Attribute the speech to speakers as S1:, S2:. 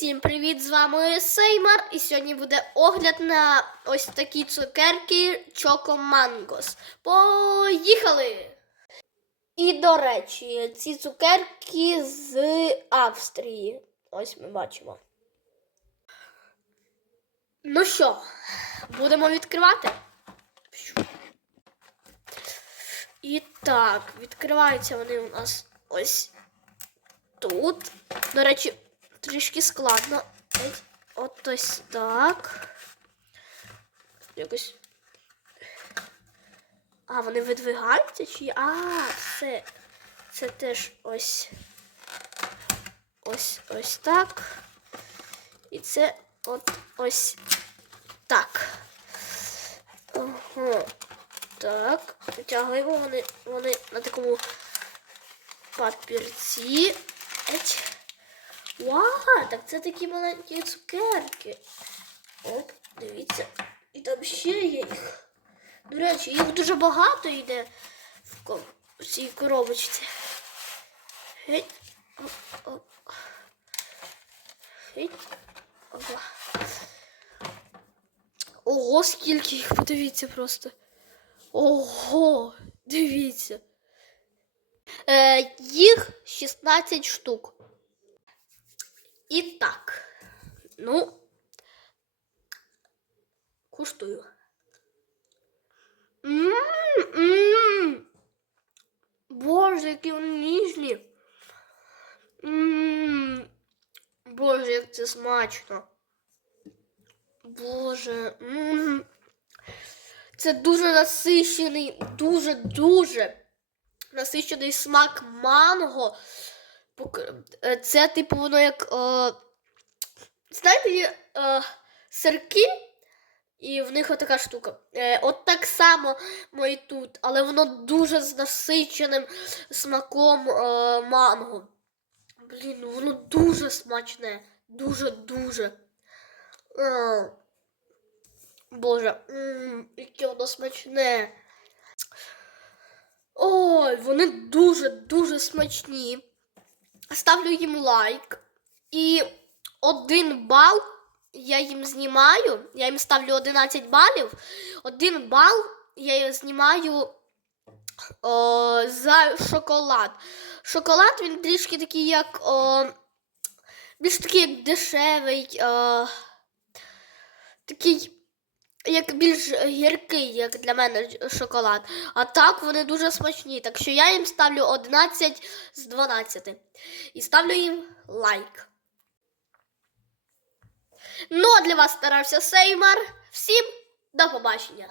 S1: Усім привіт! З вами Сеймар. І сьогодні буде огляд на ось такі цукерки Choco Mangos. Поїхали! І до речі, ці цукерки з Австрії. Ось ми бачимо. Ну що, будемо відкривати? І так, відкриваються вони у нас ось тут. До речі, трішки складно. От ось так. Якось. А, вони видвигаються чи. А, це. Це теж ось. Ось ось так. І це от ось так. Ага. Так. Витягуємо вони, вони на такому папірці. Еть. Вау, так це такі маленькі цукерки. Оп, дивіться. І там ще є їх. До речі, їх дуже багато йде в, ко- в цій коробочці. Геть. Оп, оп. Геть. Опа. Ого, скільки їх, подивіться просто. Ого, дивіться. Е, їх 16 штук. І так. Ну, куштую. М-м-м. Боже, які вони ніжні. М. Боже, як це смачно. Боже. м. Це дуже насичений, дуже-дуже насичений смак манго. Е, Це, типу, воно як. Е, знаєте, є е, сирки, і в них отака штука. От так само і тут, але воно дуже з насиченим смаком е, манго. Блін, ну воно дуже смачне. Дуже-дуже. Боже, яке воно смачне. Ой, вони дуже-дуже смачні. Ставлю їм лайк. І один бал я їм знімаю. Я їм ставлю 11 балів. Один бал я знімаю о, за шоколад. Шоколад він трішки такий, як. О, більш такий як дешевий. О, такий. Як більш гіркий, як для мене шоколад. А так вони дуже смачні. Так що я їм ставлю 11 з 12. І ставлю їм лайк. Ну, а для вас старався Сеймар. Всім до побачення!